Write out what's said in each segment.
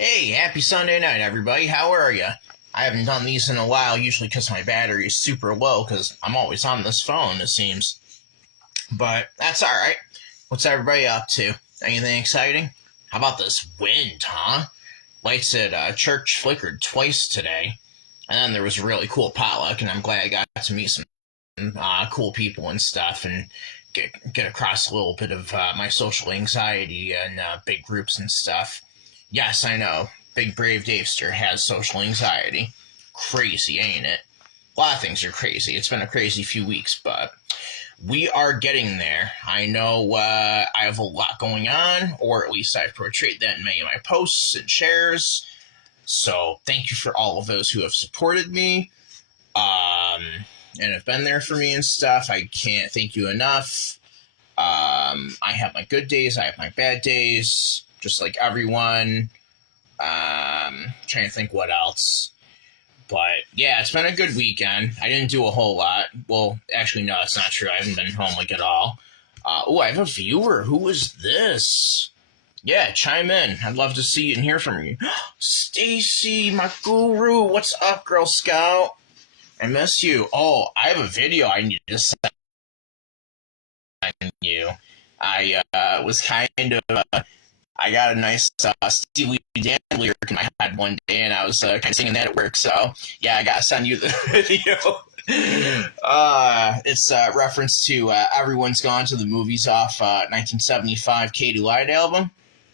Hey, happy Sunday night, everybody. How are you? I haven't done these in a while, usually because my battery is super low, because I'm always on this phone, it seems. But that's alright. What's everybody up to? Anything exciting? How about this wind, huh? Lights at church flickered twice today, and then there was a really cool potluck, and I'm glad I got to meet some cool people and stuff, and get across a little bit of my social anxiety and big groups and stuff. Yes, I know. Big Brave Davester has social anxiety. Crazy, ain't it? A lot of things are crazy. It's been a crazy few weeks, but we are getting there. I know I have a lot going on, or at least I've portrayed that in many of my posts and shares. So thank you for all of those who have supported me and have been there for me and stuff. I can't thank you enough. I have my good days, I have my bad days, just like everyone. Trying to think what else. But yeah, it's been a good weekend. I didn't do a whole lot. Well, actually, no, that's not true. I haven't been home like at all. I have a viewer. Who is this? Yeah, chime in. I'd love to see and hear from you. Stacy, my guru. What's up, Girl Scout? I miss you. Oh, I have a video I need to send you. I was kind of I got a nice Steely Dan lyric in my head one day, and I was kind of singing that at work. So yeah, I gotta send you the video. It's a reference to "Everyone's Gone to the Movies" off 1975 Katy Lied album.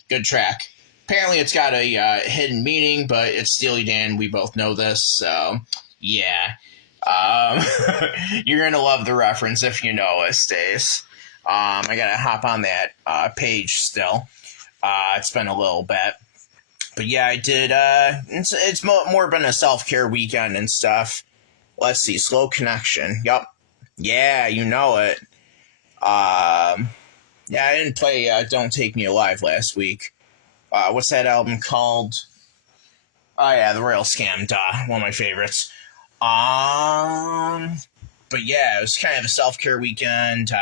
Good track. Apparently, it's got a hidden meaning, but it's Steely Dan. We both know this, so yeah. You're gonna love the reference if you know it, Stace. I gotta hop on that page still. It's been a little bit. But yeah, I did, it's more been a self-care weekend and stuff. Let's see, Slow Connection. Yup. Yeah, you know it. Yeah, I didn't play Don't Take Me Alive last week. What's that album called? Oh yeah, The Royal Scam, duh. One of my favorites. But yeah, it was kind of a self-care weekend.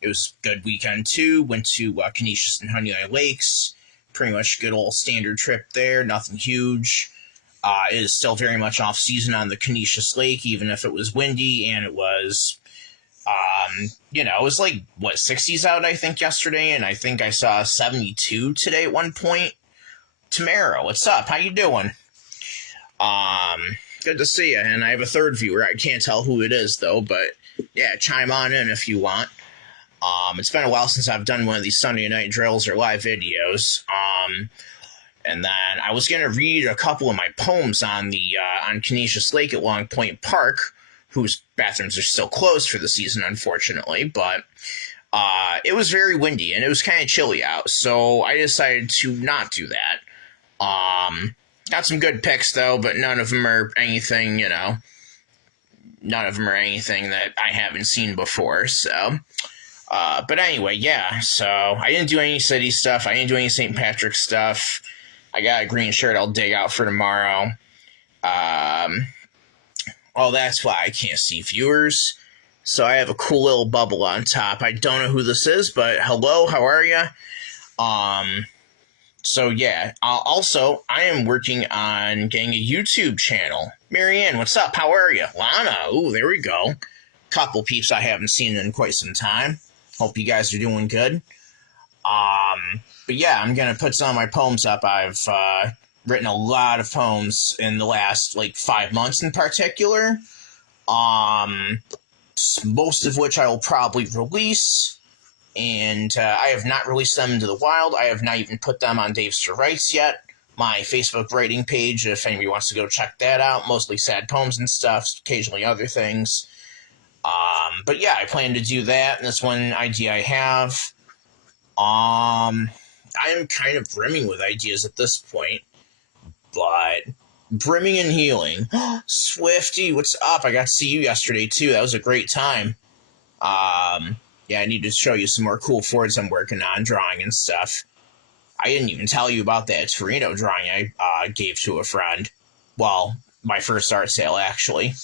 It was a good weekend too. Went to Canisius and Honey Eye Lakes. Pretty much good old standard trip there. Nothing huge. It is still very much off season on the Canisius Lake, even if it was windy and it was, it was like, 60s out, I think, yesterday, and I think I saw 72 today at one point. Tamara, what's up? How you doing? Good to see you, and I have a third viewer. I can't tell who it is, though, but yeah, chime on in if you want. It's been a while since I've done one of these Sunday night drills or live videos. And then I was gonna read a couple of my poems on the on Canisius Lake at Long Point Park, whose bathrooms are still closed for the season, unfortunately. But it was very windy and it was kind of chilly out, so I decided to not do that. Got some good picks though, but none of them are anything, none of them are anything that I haven't seen before. So. But anyway, yeah, so I didn't do any city stuff. I didn't do any St. Patrick's stuff. I got a green shirt I'll dig out for tomorrow. That's why I can't see viewers. So I have a cool little bubble on top. I don't know who this is, but hello, how are ya? So yeah, also, I am working on getting a YouTube channel. Marianne, what's up? How are you? Lana, ooh, there we go. Couple peeps I haven't seen in quite some time. Hope you guys are doing good. But yeah, I'm gonna put some of my poems up. I've written a lot of poems in the last 5 months in particular. Most of which I will probably release, and I have not released them into the wild. I have not even put them on Davester Writes yet. My Facebook writing page, if anybody wants to go check that out. Mostly sad poems and stuff, occasionally other things. But yeah, I plan to do that, and that's one idea I have. I am kind of brimming with ideas at this point, but brimming and healing. Swifty, what's up? I got to see you yesterday, too. That was a great time. Yeah, I need to show you some more cool Fords I'm working on, drawing and stuff. I didn't even tell you about that Torino drawing I gave to a friend. Well, my first art sale, actually.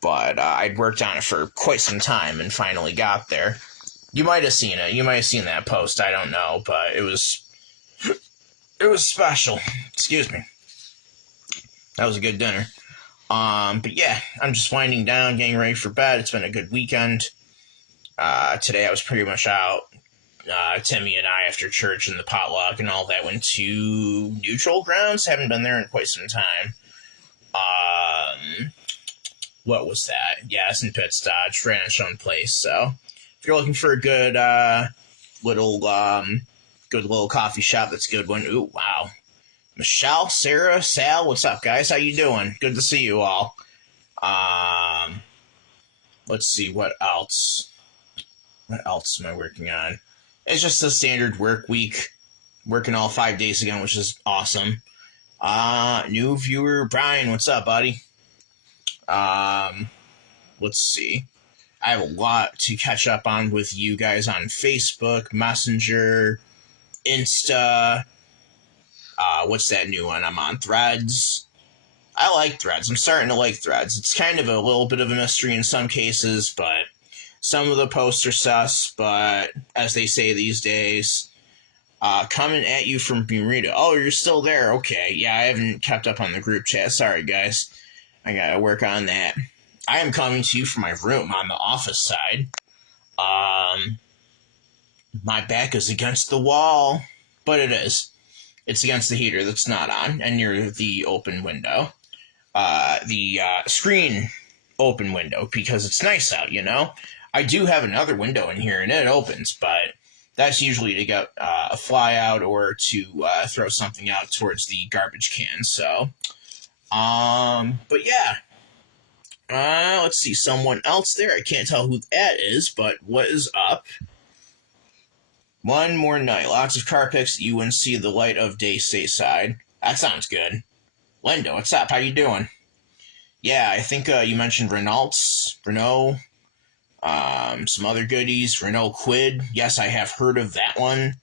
But I'd worked on it for quite some time and finally got there. You might have seen it. You might have seen that post. I don't know, but it was It was special. Excuse me. That was a good dinner. But yeah, I'm just winding down, getting ready for bed. It's been a good weekend. Today I was pretty much out. Timmy and I, after church and the potluck and all that, went to Neutral Grounds. Haven't been there in quite some time. What was that? Yeah, it's in Pitts Dodge, right on Shone Place. So, if you're looking for a good little coffee shop, that's a good one. Ooh, wow. Michelle, Sarah, Sal, what's up, guys? How you doing? Good to see you all. Let's see, what else? What else am I working on? It's just a standard work week. Working all 5 days again, which is awesome. New viewer, Brian, what's up, buddy? Let's see. I have a lot to catch up on with you guys on Facebook, Messenger, Insta. What's that new one I'm on? Threads. I like Threads. I'm starting to like Threads. It's kind of a little bit of a mystery in some cases, but some of the posts are sus, but as they say these days, coming at you from Bermuda. Oh, you're still there. Okay. Yeah, I haven't kept up on the group chat. Sorry, guys. I gotta work on that. I am coming to you from my room on the office side. My back is against the wall, but it is. It's against the heater that's not on, and near the open window. The screen open window, because it's nice out, you know? I do have another window in here, and it opens, but that's usually to get a fly out or to throw something out towards the garbage can, so... but yeah. Let's see, someone else there. I can't tell who that is, but what is up? One more night. Lots of car pics. You wouldn't see the light of day stateside. That sounds good. Linda, what's up? How you doing? Yeah, I think you mentioned Renault, some other goodies. Renault Quid. Yes, I have heard of that one.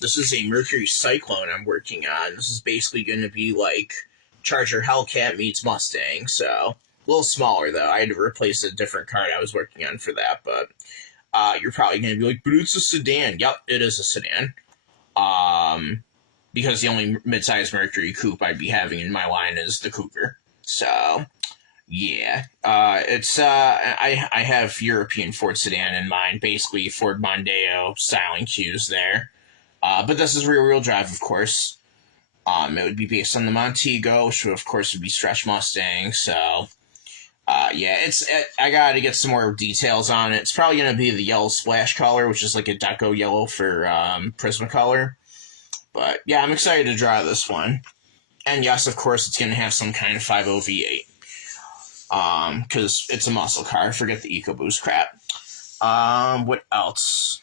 This is a Mercury Cyclone I'm working on. This is basically going to be like Charger Hellcat meets Mustang, so a little smaller though. I had to replace a different card I was working on for that, but you're probably going to be like, but it's a sedan. Yep, it is a sedan. Because the only midsize Mercury coupe I'd be having in my line is the Cougar. So, yeah. It's, I have European Ford sedan in mind, basically Ford Mondeo styling cues there. But this is rear-wheel drive, of course. It would be based on the Montego, which of course would be Stretch Mustang, so... yeah, I gotta get some more details on it. It's probably gonna be the yellow splash color, which is like a deco yellow for Prismacolor. But yeah, I'm excited to draw this one. And yes, of course, it's gonna have some kind of 5.0 V8. Because it's a muscle car. Forget the EcoBoost crap. What else?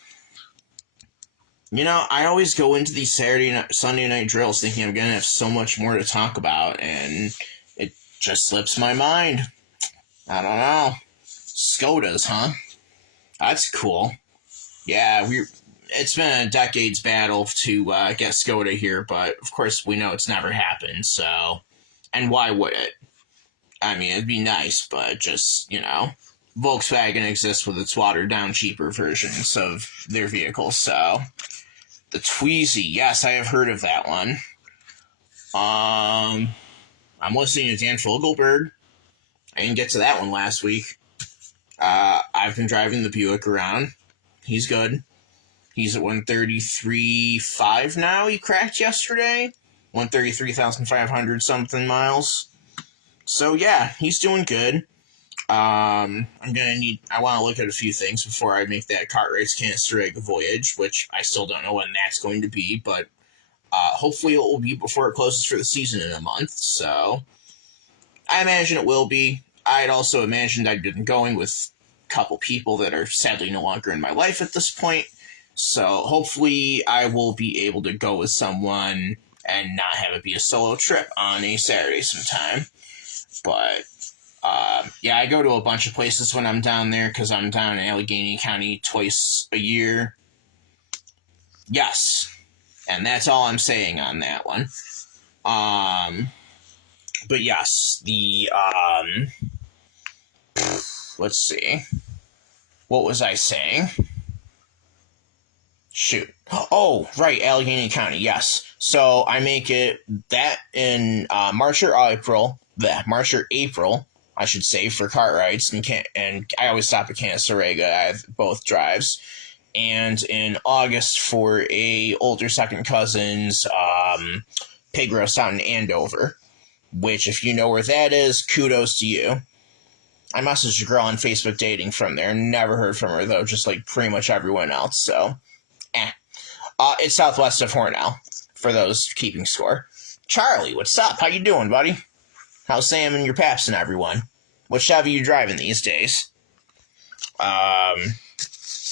You know, I always go into these Sunday night drills thinking I'm gonna have so much more to talk about, and it just slips my mind. I don't know. Skodas, huh? That's cool. Yeah, it's been a decade's battle to get Skoda here, but of course we know it's never happened, so... And why would it? I mean, it'd be nice, but just, you know... Volkswagen exists with its watered-down, cheaper versions of their vehicles, so... The Twizy, yes, I have heard of that one. I'm listening to Dan Fogelberg. I didn't get to that one last week. I've been driving the Buick around. He's good. He's at 133.5 now. He cracked yesterday. 133,500 something miles. So yeah, he's doing good. I want to look at a few things before I make that Cartwright's Canister Egg voyage, which I still don't know when that's going to be, but hopefully it will be before it closes for the season in a month, so I imagine it will be. I'd also imagined I'd been going with a couple people that are sadly no longer in my life at this point, so hopefully I will be able to go with someone and not have it be a solo trip on a Saturday sometime, but... yeah, I go to a bunch of places when I'm down there, because I'm down in Allegheny County twice a year. Yes. And that's all I'm saying on that one. But yes, let's see. What was I saying? Shoot. Oh, right, Allegheny County, yes. So I make it that in March or April, March or April, I should say, for Cartwrights, and I always stop at Canasteraga. I have both drives. And in August for a older second cousin's pig roast out in Andover, which, if you know where that is, kudos to you. I messaged a girl on Facebook dating from there. Never heard from her, though, just like pretty much everyone else, so it's southwest of Hornell, for those keeping score. Charlie, what's up? How you doing, buddy? How's Sam and your paps and everyone? What Chevy you driving these days?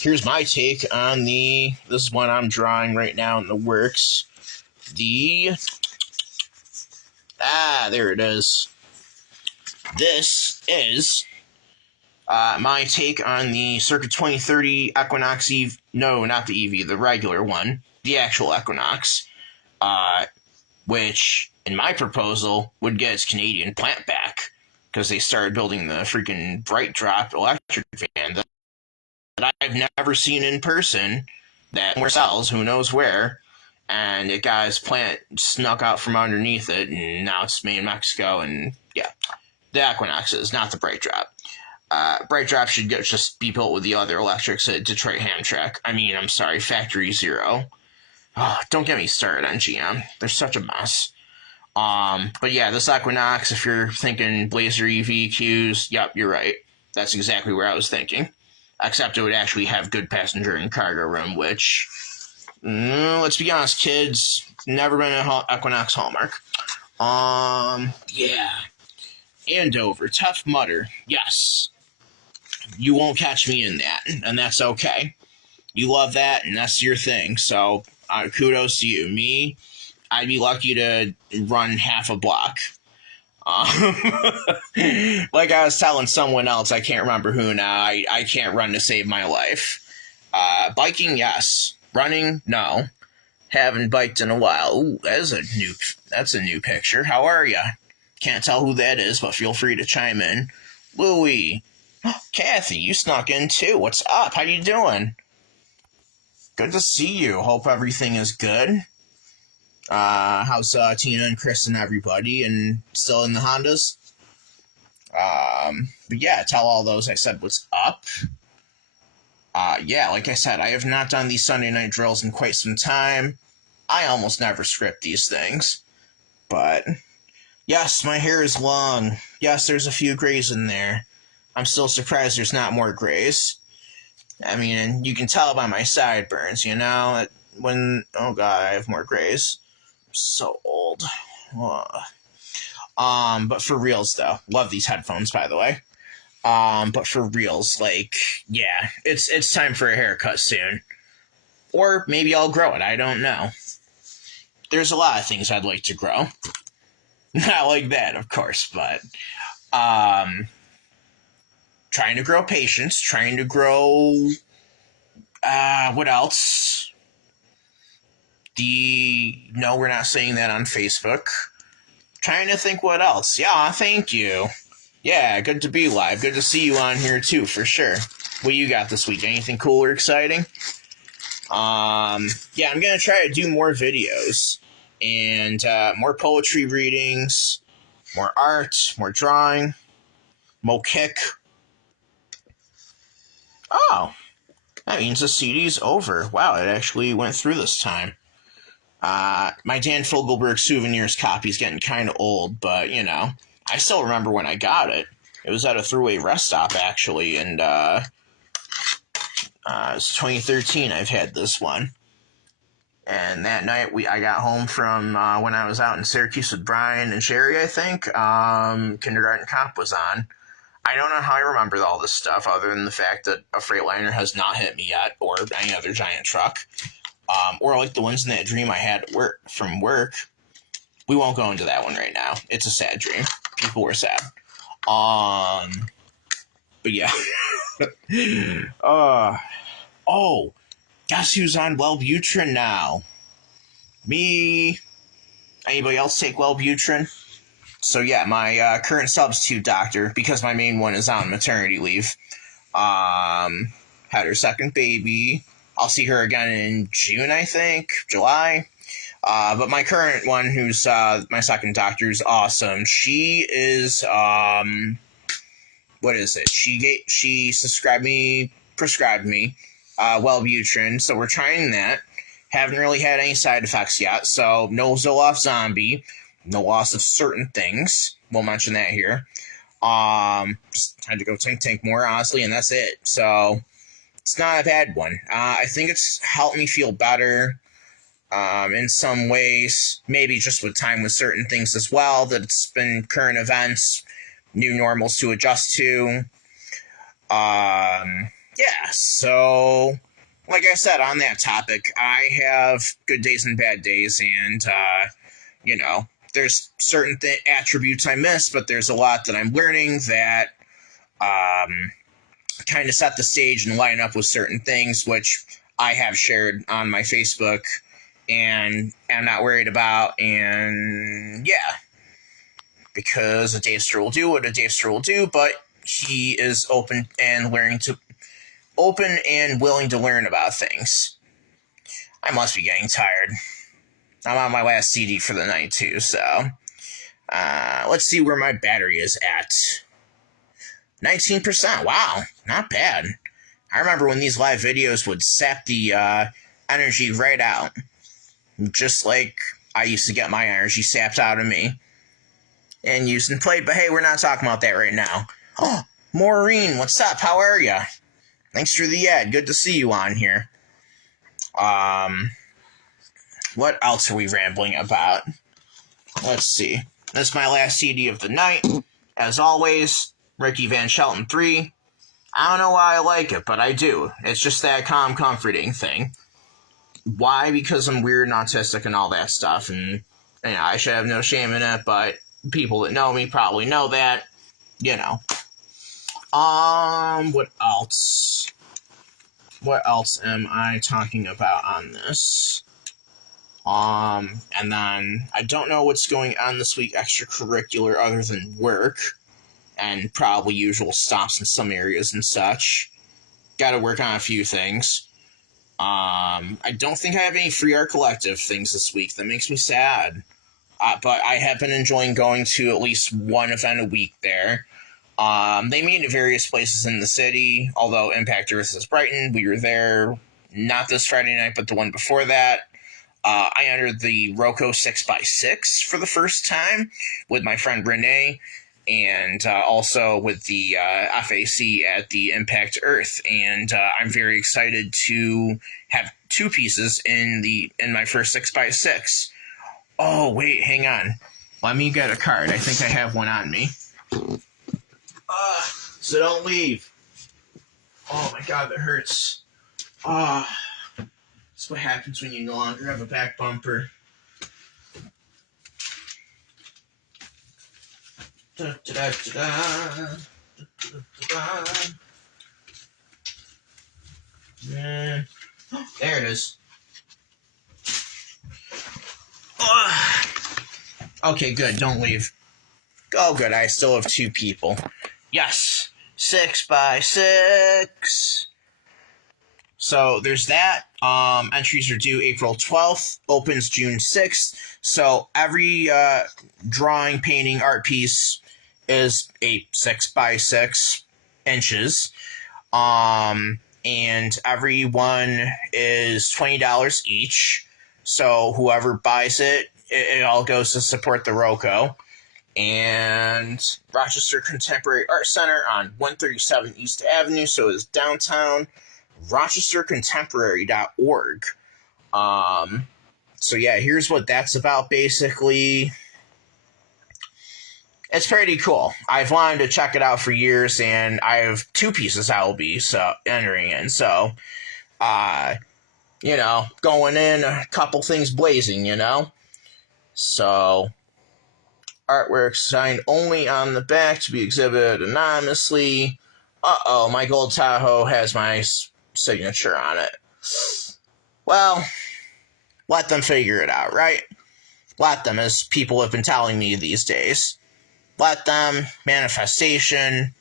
Here's my take on this one I'm drawing right now in the works. There it is. This is my take on the Circa 2030 Equinox EV. No, not the EV, the regular one. The actual Equinox. Which, in my proposal, would get its Canadian plant back. Because they started building the freaking BrightDrop electric van that I've never seen in person. That sells, who knows where. And it got its plant snuck out from underneath it, and now it's made in Mexico, and yeah. The Equinox is, not the BrightDrop. BrightDrop should just be built with the other electrics at Detroit Hamtramck. Factory Zero. Oh, don't get me started on GM. They're such a mess. But yeah, this Equinox, if you're thinking Blazer EV Qs, yep, you're right. That's exactly where I was thinking. Except it would actually have good passenger and cargo room, which, let's be honest, kids, never been an Equinox hallmark. Yeah. Andover, Tough Mudder, yes. You won't catch me in that, and that's okay. You love that, and that's your thing, so kudos to you. Me, I'd be lucky to run half a block. Like I was telling someone else, I can't remember who now, I can't run to save my life. Biking, yes. Running, no. Haven't biked in a while. Ooh, that's a new picture. How are ya? Can't tell who that is, but feel free to chime in. Louie. Kathy, you snuck in too. What's up? How you doing? Good to see you. Hope everything is good. How's Tina and Chris and everybody? And still in the Hondas? But yeah, tell all those I said what's up. Yeah, like I said, I have not done these Sunday night drills in quite some time. I almost never script these things. But yes, my hair is long. Yes, there's a few grays in there. I'm still surprised there's not more grays. I mean, you can tell by my sideburns, you know? Oh god, I have more grays. I'm so old. But for reals, though. Love these headphones, by the way. But for reals, like, yeah, it's time for a haircut soon. Or maybe I'll grow it, I don't know. There's a lot of things I'd like to grow. Not like that, of course, but, trying to grow patience, trying to grow, what else? No, we're not saying that on Facebook. Trying to think what else. Yeah, thank you. Yeah, good to be live. Good to see you on here, too, for sure. What you got this week? Anything cool or exciting? Yeah, I'm gonna try to do more videos. And, more poetry readings, more art, more drawing, more kick. Oh, that means the CD's over. Wow, it actually went through this time. My Dan Fogelberg Souvenirs copy's getting kind of old, but, you know, I still remember when I got it. It was at a Thruway rest stop, actually, and, it's 2013 I've had this one. And that night I got home from when I was out in Syracuse with Brian and Sherry, I think. Kindergarten Cop was on. I don't know how I remember all this stuff other than the fact that a Freightliner has not hit me yet, or any other giant truck. Or like the ones in that dream I had from work. We won't go into that one right now. It's a sad dream. People were sad. But yeah. Oh, guess who's on Wellbutrin now? Me. Anybody else take Wellbutrin? So yeah, my current substitute doctor, because my main one is on maternity leave, had her second baby. I'll see her again in June, I think, July. But my current one, who's my second doctor, is awesome. She is what is it? She prescribed me Wellbutrin, so we're trying that. Haven't really had any side effects yet, so no Zoloft Zombie, no loss of certain things. We'll mention that here. Just had to go tank more, honestly, and that's it. So it's not a bad one. I think it's helped me feel better in some ways, maybe just with time with certain things as well, that it's been current events, new normals to adjust to. Yeah, so like I said, on that topic, I have good days and bad days, and, there's certain attributes I miss, but there's a lot that I'm learning that kind of set the stage and line up with certain things, which I have shared on my Facebook and am not worried about, and yeah, because a Davester will do what a Davester will do, but he is open and willing to learn about things. I must be getting tired. I'm on my last CD for the night, too, so let's see where my battery is at. 19%. Wow, not bad. I remember when these live videos would sap the energy right out. Just like I used to get my energy sapped out of me and used and played, but hey, we're not talking about that right now. Oh, Maureen, what's up? How are ya? Thanks for the ad. Good to see you on here. What else are we rambling about? Let's see. This is my last CD of the night. As always, Ricky Van Shelton 3. I don't know why I like it, but I do. It's just that calm, comforting thing. Why? Because I'm weird and autistic and all that stuff, and I should have no shame in it, but people that know me probably know that. What else? What else am I talking about on this? And then I don't know what's going on this week extracurricular other than work and probably usual stops in some areas and such. Gotta work on a few things. I don't think I have any Free Art Collective things this week. That makes me sad. But I have been enjoying going to at least one event a week there. They meet at various places in the city, although Impact Earth is Brighton. We were there not this Friday night, but the one before that. I entered the Roco 6x6 for the first time with my friend Renee, and also with the FAC at the Impact Earth. And I'm very excited to have two pieces in my first 6x6. Oh, wait, hang on. Let me get a card. I think I have one on me. So don't leave. Oh my god, that hurts. That's what happens when you no longer have a back bumper. Da, da, da, da, da, da, da. Man. There it is. Okay, good. Don't leave. Oh, good. I still have two people. Yes. 6x6. So there's that. Entries are due April 12th. Opens June 6th. So every drawing, painting, art piece is a 6x6 inches. And every one is $20 each. So whoever buys it, it all goes to support the Roco. And Rochester Contemporary Art Center on 137 East Avenue, so it's downtown, rochestercontemporary.org. So yeah, here's what that's about, basically. It's pretty cool. I've wanted to check it out for years, and I have two pieces I will be entering in, so, going in, a couple things blazing, So, artwork signed only on the back to be exhibited anonymously. Uh-oh, my gold Tahoe has my signature on it. Well, let them figure it out, right? Let them, as people have been telling me these days. Let them, manifestation,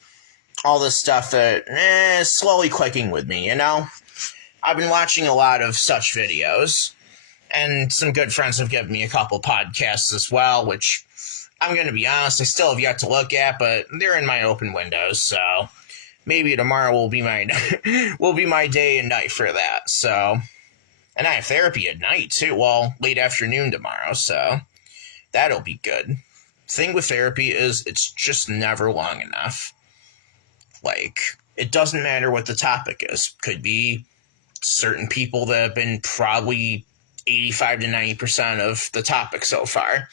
all this stuff that is slowly clicking with me, I I've been watching a lot of such videos, and some good friends have given me a couple podcasts as well, which I'm going to be honest, I still have yet to look at, but they're in my open windows, so maybe tomorrow will be my day and night for that. So, and I have therapy at night too. Well, late afternoon tomorrow, so that'll be good. Thing with therapy is it's just never long enough. Like, it doesn't matter what the topic is. Could be certain people that have been probably 85 to 90% of the topic so far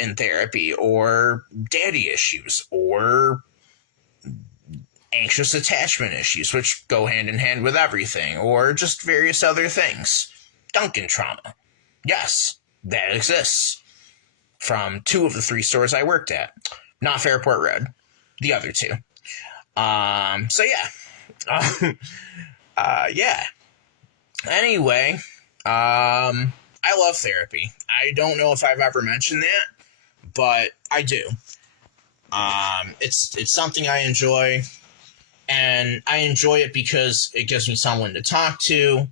in therapy, or daddy issues, or anxious attachment issues, which go hand in hand with everything, or just various other things. Duncan trauma. Yes, that exists. From 2 of the 3 stores I worked at. Not Fairport Road. The other 2. So yeah. Yeah. Anyway, I love therapy. I don't know if I've ever mentioned that, but I do. It's something I enjoy, and I enjoy it because it gives me someone to talk to,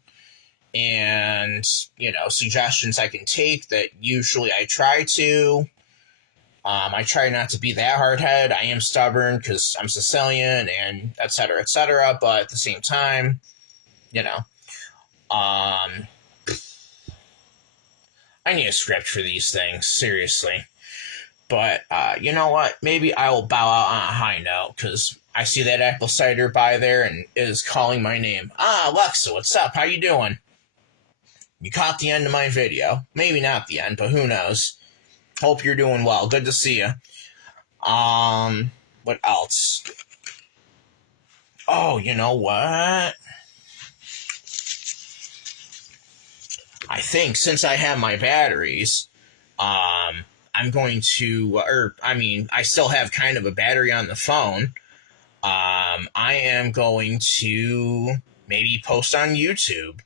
and, suggestions I can take that usually I try to. I try not to be that hard-headed. I am stubborn because I'm Sicilian, and et cetera, but at the same time, I need a script for these things, seriously. But, you know what? Maybe I will bow out on a high note, because I see that apple cider by there and it is calling my name. Alexa, what's up? How you doing? You caught the end of my video. Maybe not the end, but who knows? Hope you're doing well. Good to see you. What else? Oh, you know what? I think since I have my batteries, I'm going to, I still have kind of a battery on the phone. I am going to maybe post on YouTube,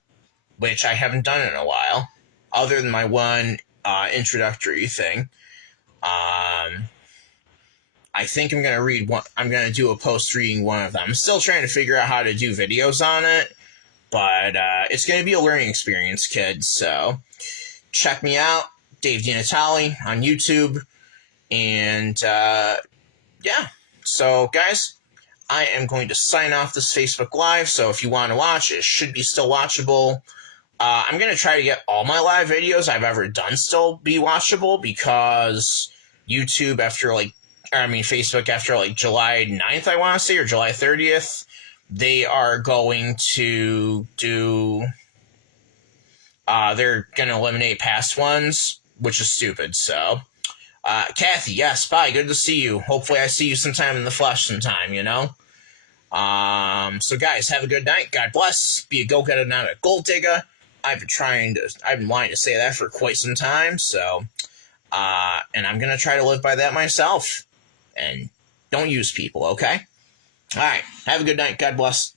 which I haven't done in a while, other than my one introductory thing. I think I'm going to do a post reading one of them. I'm still trying to figure out how to do videos on it, but it's going to be a learning experience, kids. So check me out, Dave DiNatale on YouTube. And yeah, so guys, I am going to sign off this Facebook Live. So if you want to watch, it should be still watchable. I'm going to try to get all my live videos I've ever done still be watchable, because YouTube Facebook after July 9th, I want to say, or July 30th, they are going to do, they're going to eliminate past ones, which is stupid. So, Kathy, yes, bye, good to see you. Hopefully I see you sometime in the flesh sometime, So guys, have a good night. God bless. Be a go-getter, not a gold digger. I've been wanting to say that for quite some time, so, and I'm going to try to live by that myself. And don't use people, okay? All right, have a good night. God bless.